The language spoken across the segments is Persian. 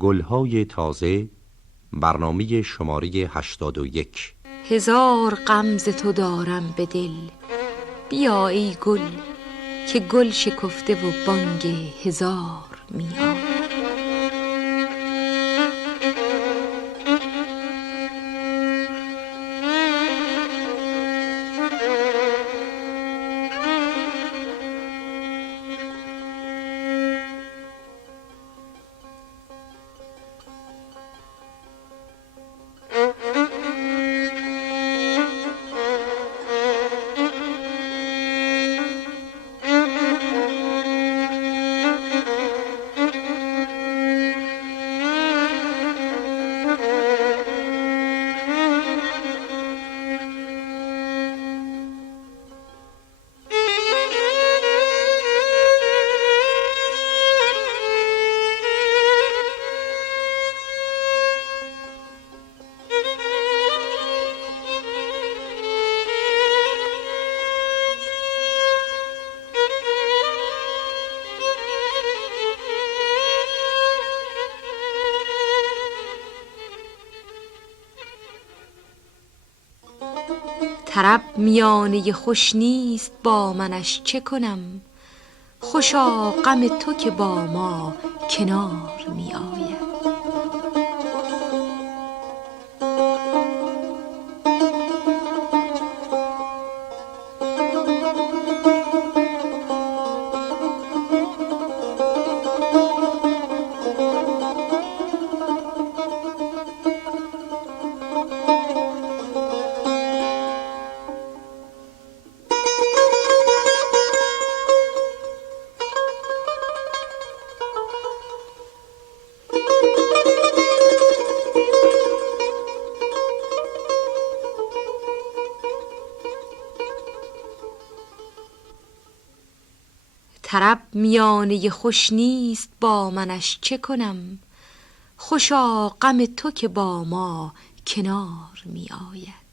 گلهای تازه، برنامه شماره 81. هزار غم ز تو دارم به دل، بیا ای گل که گل شکفته و بانگ هزار می آید. طرب میانه خوش نیست با منش چه کنم، خوشا غم تو که با ما کنار می آید. طرب میانه خوش نیست با منش چه کنم، خوشا غم تو که با ما کنار می آید.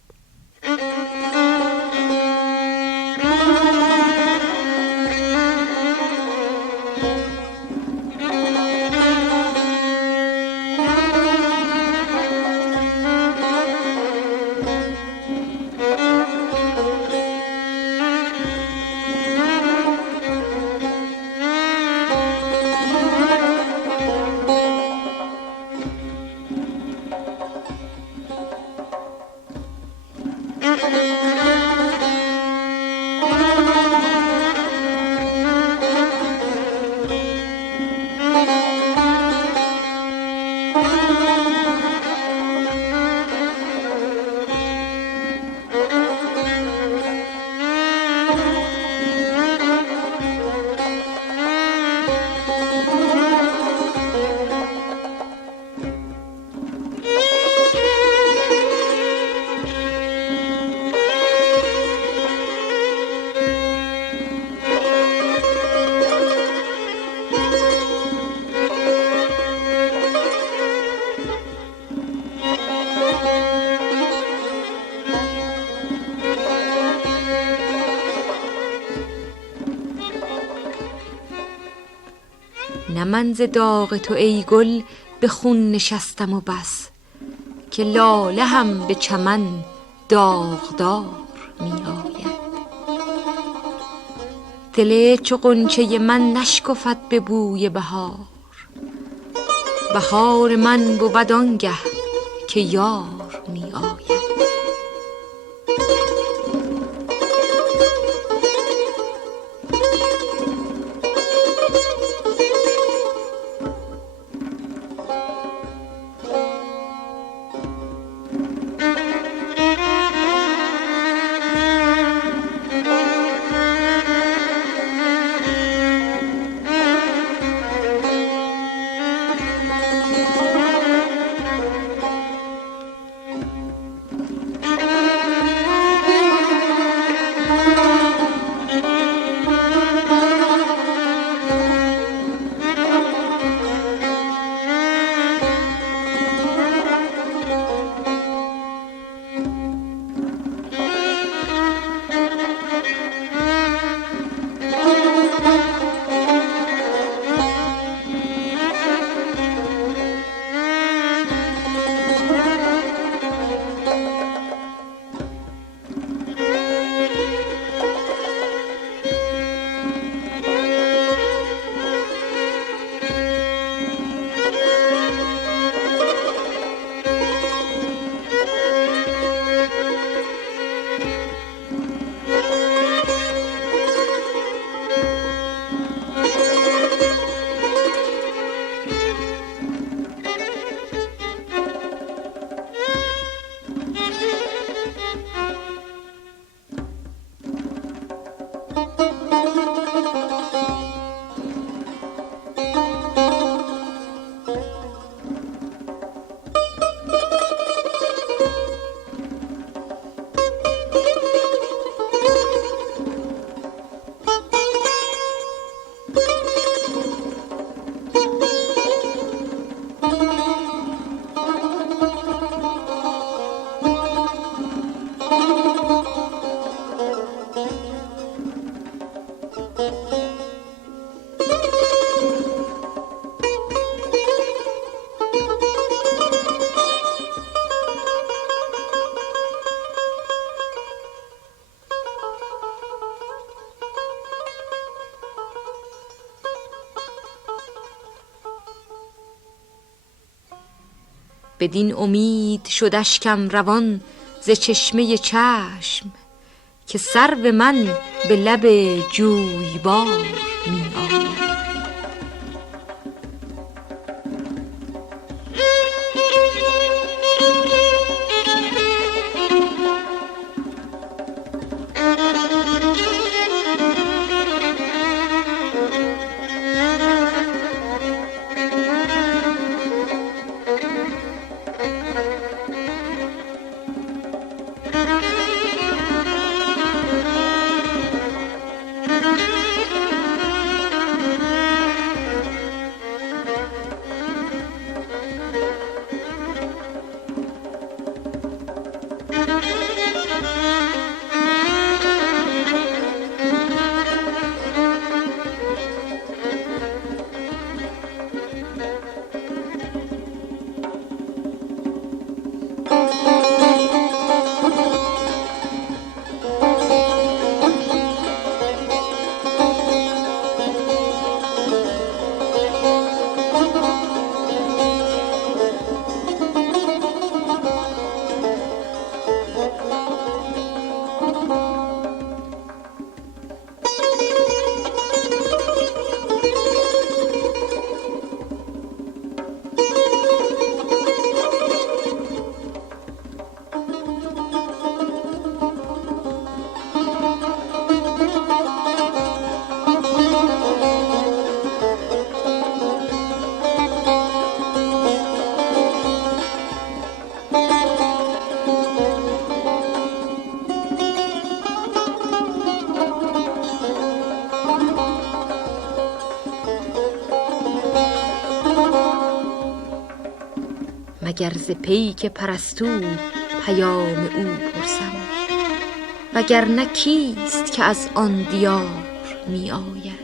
نه من ز داغ تو ای گل به خون نشستم و بس، که لاله هم به چمن داغدار می آید. دل چو غنچه من نشکفد به بوی بهار، بهار من بود آنگه که یار می آید. بدین امید شد اشکم روان ز چشمه چشم، که سرو من به لب جویبار می آید. مگر ز پیک پرستو پیام او پرسم، وگرنه کیست که از آن دیار می آید.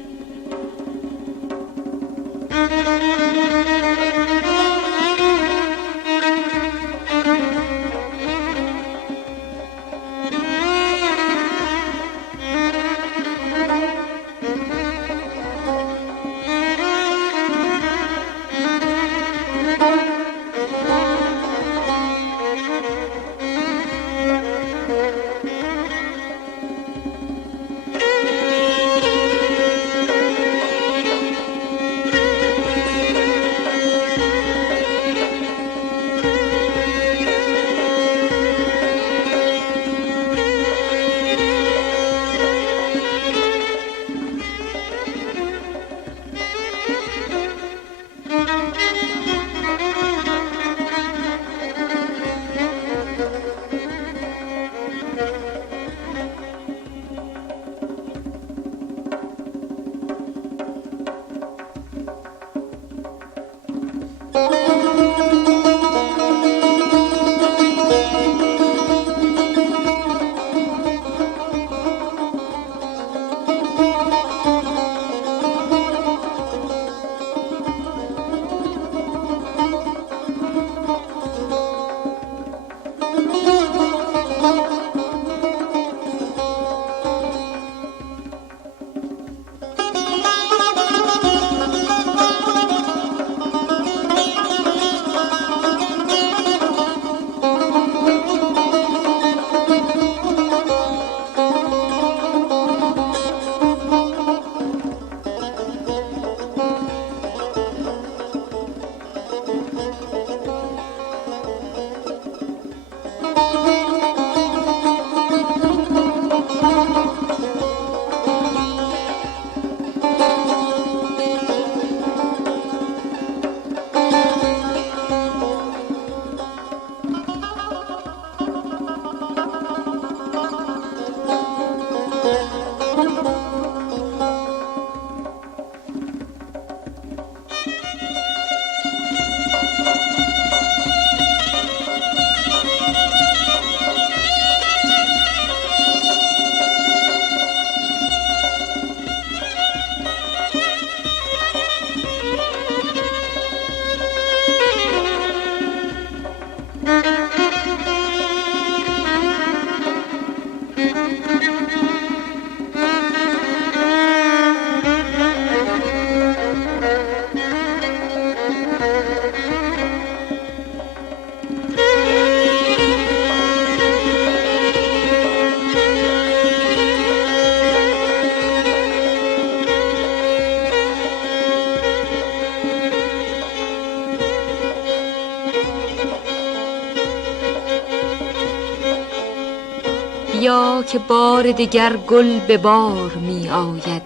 بیا که بار دگر گل به بار می آید،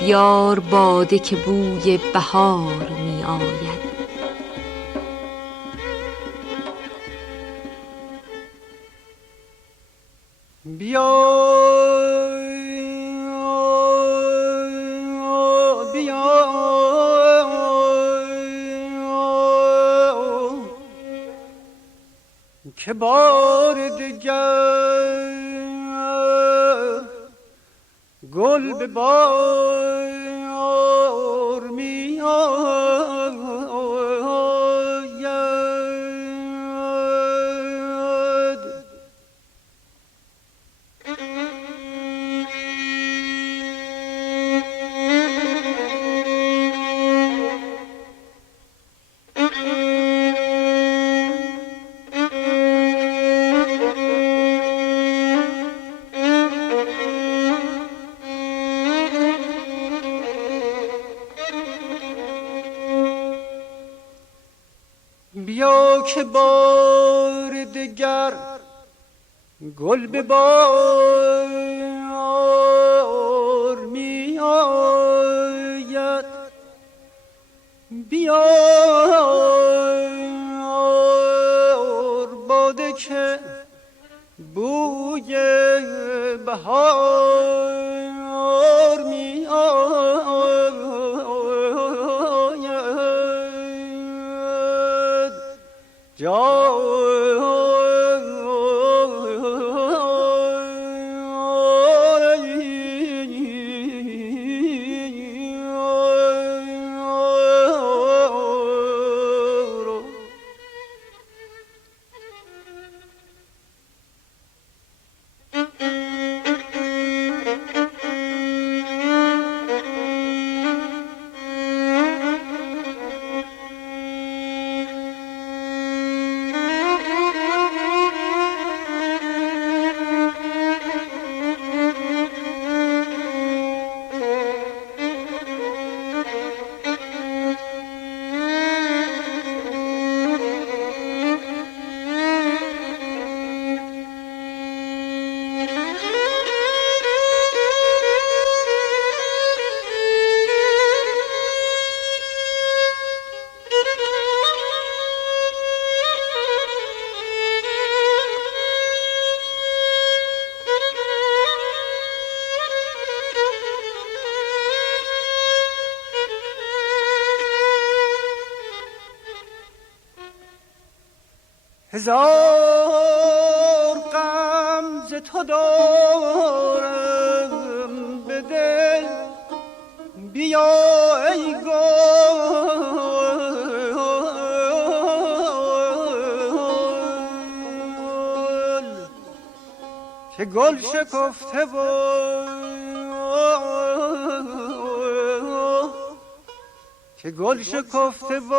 بیار باده که بوی بهار می آید. بیا که بار دگر گل به بار می آید. بیا که بار دگر گل به بار می آید، بیار باده که بوی بهار می آید. هزار غم ز تو دارم به دل، بیا ای گل که گل شکفته و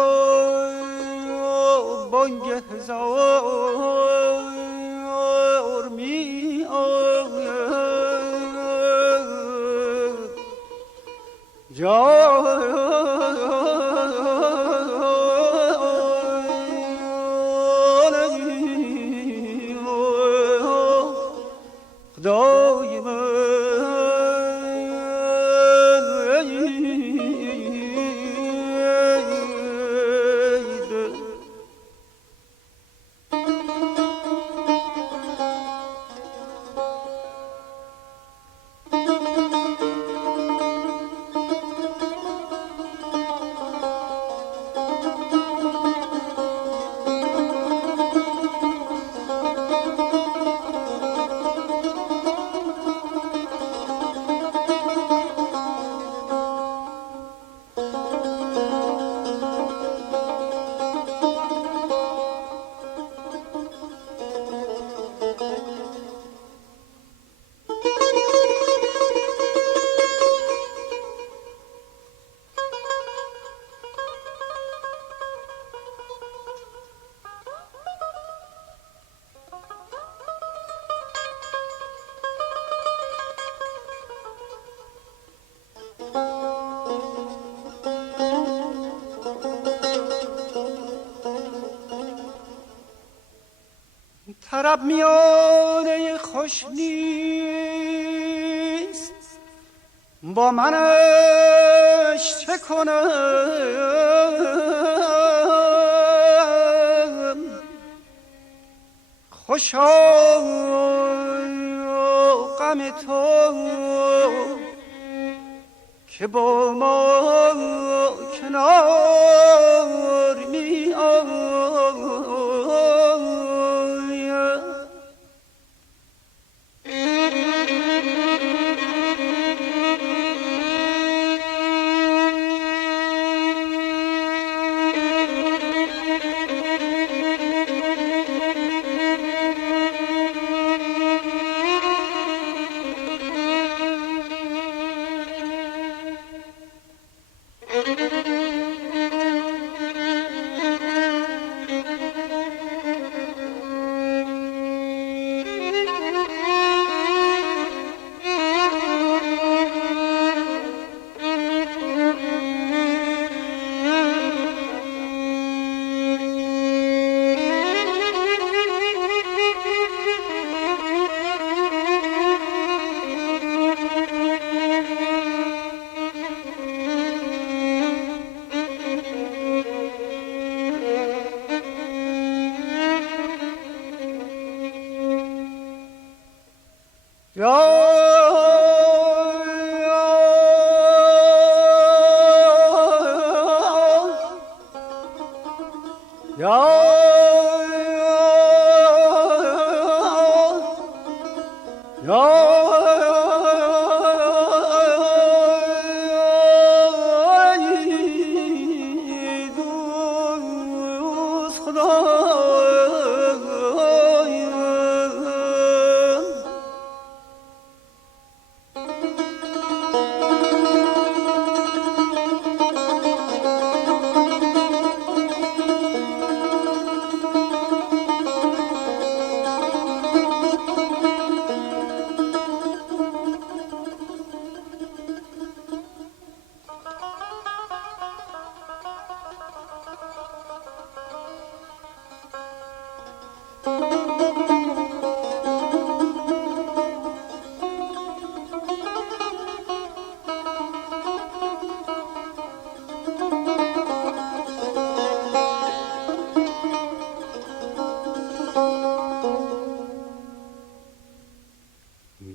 بانگ هزار می آید. خدای من طرب میانه خوش نیست، با منش چه کنم؟ خوشا غم تو که با ما کنار می آید.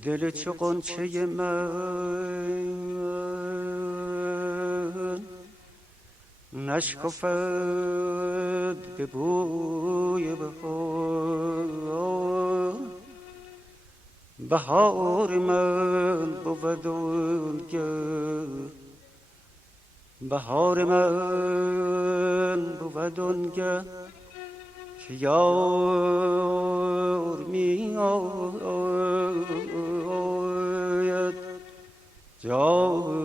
دل چو غنچه من نشکفد به بوی بهار. بهار من بود آنگه، بهار من بود آنگه که یار می آید جان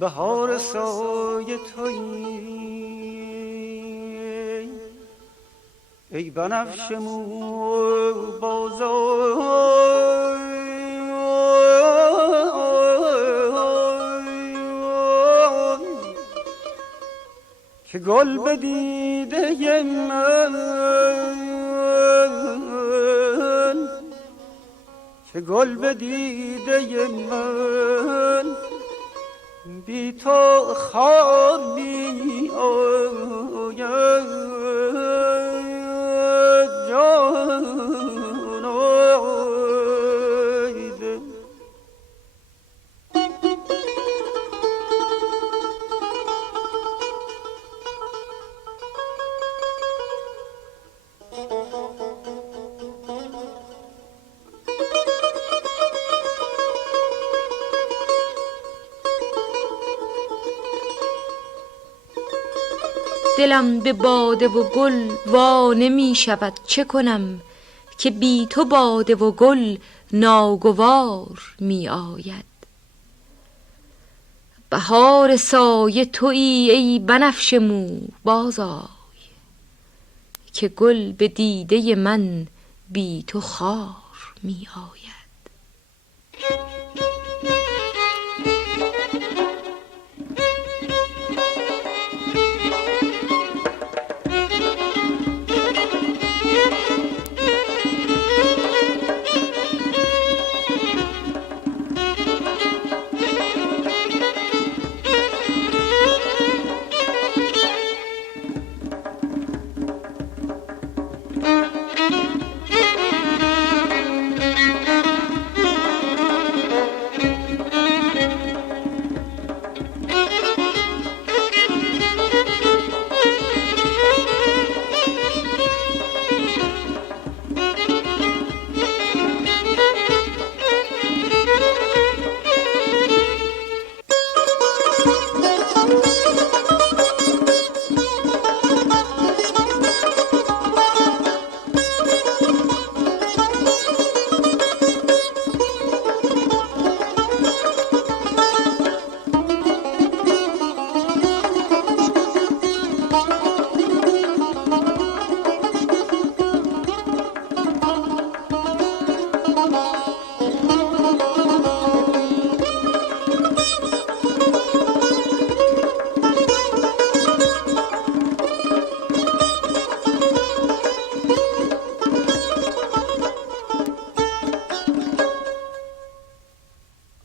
بهار سایه تویی ای بنفش مو بازار. که گل به دیده من که گل به دیده من بی تو خار می آید جان آیده. دلم به باده و گل وا نمی شود، چه کنم که بی تو باده و گل ناگوار می آید. بهار سایه تویی ای بنفشه مو، باز آی که گل به دیده من بی تو خار می آید.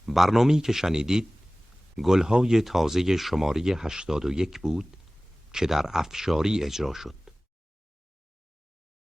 برنامه‌ای که شنیدید گلهای تازه شماره 81 بود که در افشاری اجرا شد.